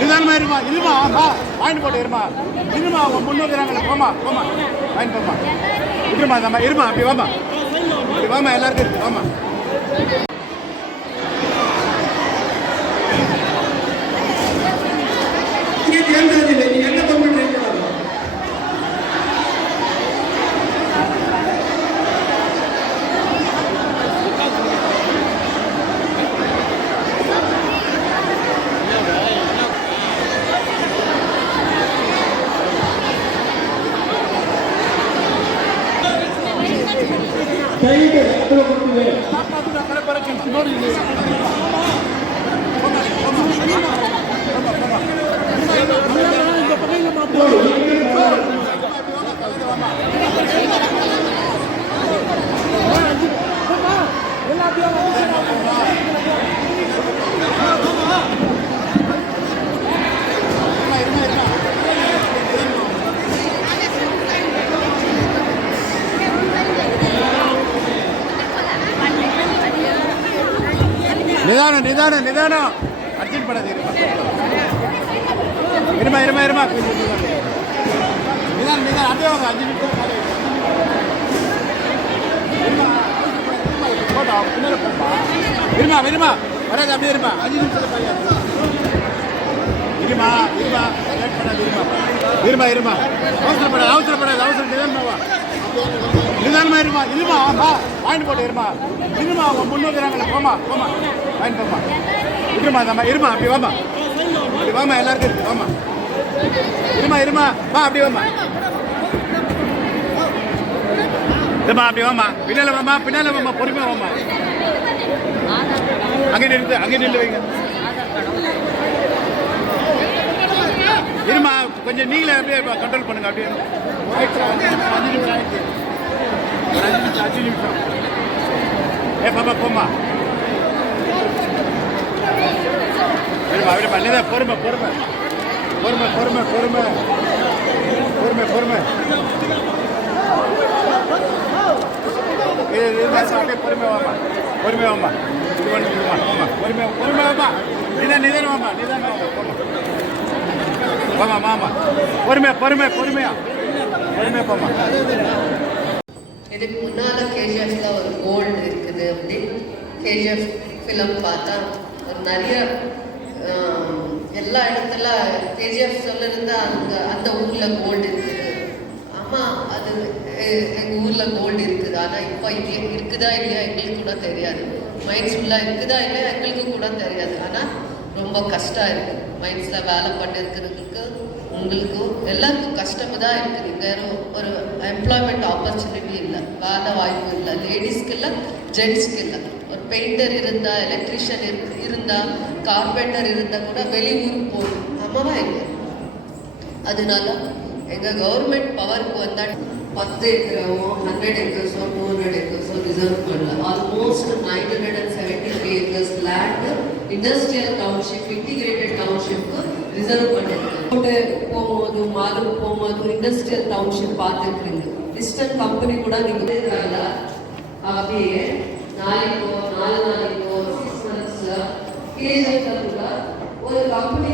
நிதானமா இருமா இருமா ஆமா வாங்கிட்டு போட்டு இருமா இருமா அவங்க முன்னோக்கிறாங்களே போமா போமா வாங்கிட்டு போமா இருமா தம்மா இருமா அப்படி வாமா அப்படி வாமா எல்லாருக்கும் இருக்கு வாமா நிதானம் நிதானம் நிதானம் அர்ஜென்ட் பண்ணாது இருமா இருமா இருமா நிதானம் நிதானம் அப்படியே வாங்க 5 நிமிஷம் போட்டா பின்னால போப்பா இருமா இருமா வராது அப்படியே இருமா 5 நிமிஷத்துல இருமா இருமா லேட் பண்ணாது இருமா இருமா இருமா அவசரப்படாது அவசரப்படாது அவசரம் நிதானமாவா நிதானமா இருமா இருமா ஆமா வாங்கிட்டு போட்டு இருமா இருமா அவங்க முன்னோக்கிறாங்களே போமா போமா வாங்கிட்டு போமா இருமா தம்மா இருமா அப்படி வாமா அப்படி வாமா எல்லாருக்கும் இருக்கு வாமா இருமா இருமா வா அப்படி வாமா இருமா அப்படி வாமா பின்னால வாமா பொறுமையா வாமா அங்கே நின்று வைங்க இருமா கொஞ்சம் நீங்களே அப்படியே கண்ட்ரோல் பண்ணுங்க அப்படியே 5 நிமிஷம் ஆயிடுச்சு 5 நிமிஷம் ஏ பாப்பா போமா இருமா விடுமா இல்லை பொறுமை பொறுமை பொறுமை பொறுமை பொறுமை பொறுமை பொறுமை அப்படியே பொறுமை வாமா பொறுமை வாமா இது பண்ணிடுமா ஆமா பொறுமை பொறுமை வாமா நிதானம் வாமா நிதானம் வாமா போமா மாமா பொறுமையா பொறுமை பொறுமையா பொறுமையா போமா இதுக்கு முன்னால கேஜிஎஃப்ல ஒரு கோல்டு இருக்குது அப்படி கேஜிஎஃப் ஃபிலிம் பார்த்தா ஒரு நிறைய எல்லா இடத்துல கேஜிஎஃப் சொல்லிருந்தா அந்த ஊர்ல கோல்டு இருக்குது. ஆமா அது எங்க ஊர்ல கோல்டு இருக்குது. ஆனா இப்போ இது இருக்குதா இல்லையா எங்களுக்கு கூட தெரியாது. மைண்ட்ஸ் ஃபுல்லாக இருக்குதா இல்லையா எங்களுக்கு கூட தெரியாது. ஆனா ரொம்ப கஷ்டம் இருக்கு. மைண்ட்ஸ்ல வேலை பண்ணிருக்கிறதுக்கு உங்களுக்கும் எல்லாருக்கும் கஷ்டமாக தான் இருக்குது. வேறு ஒரு எம்ப்ளாய்மெண்ட் ஆப்பர்ச்சுனிட்டி இல்லை, வேலை வாய்ப்பு இல்லை, லேடிஸ்க்கு இல்லை ஜென்ட்ஸ்க்கு இல்லை. ஒரு பெயிண்டர் இருந்தால், எலக்ட்ரிஷியன் இருந்தால், கார்பெண்டர் இருந்தால் கூட வெளியூருக்கு போகணும். ஆமாவா இல்லை? அதனால எங்கள் கவர்மெண்ட் பவருக்கு வந்தால் 10 ஏக்கரோ 100 ஏக்கர்ஸோ 200 ஏக்கர்ஸோ ரிசர்வ் பண்ணல. Almost 973 acres land industrial township, integrated டவுன்ஷிப்க்கு ரிசர்வ் பண்ணிருக்கு. போகும்போது மாலுக்கு போகும்போது இண்டஸ்ட்ரியல் டவுன்ஷிப் பார்த்துருக்குறீங்க. டிஸ்டன்ட் கம்பெனி கூட நீங்கள் அப்படியே நாளைக்கோ 4 நாளைக்கோ 6 months கேஜிஎஃப்ல கூட ஒரு கம்பெனி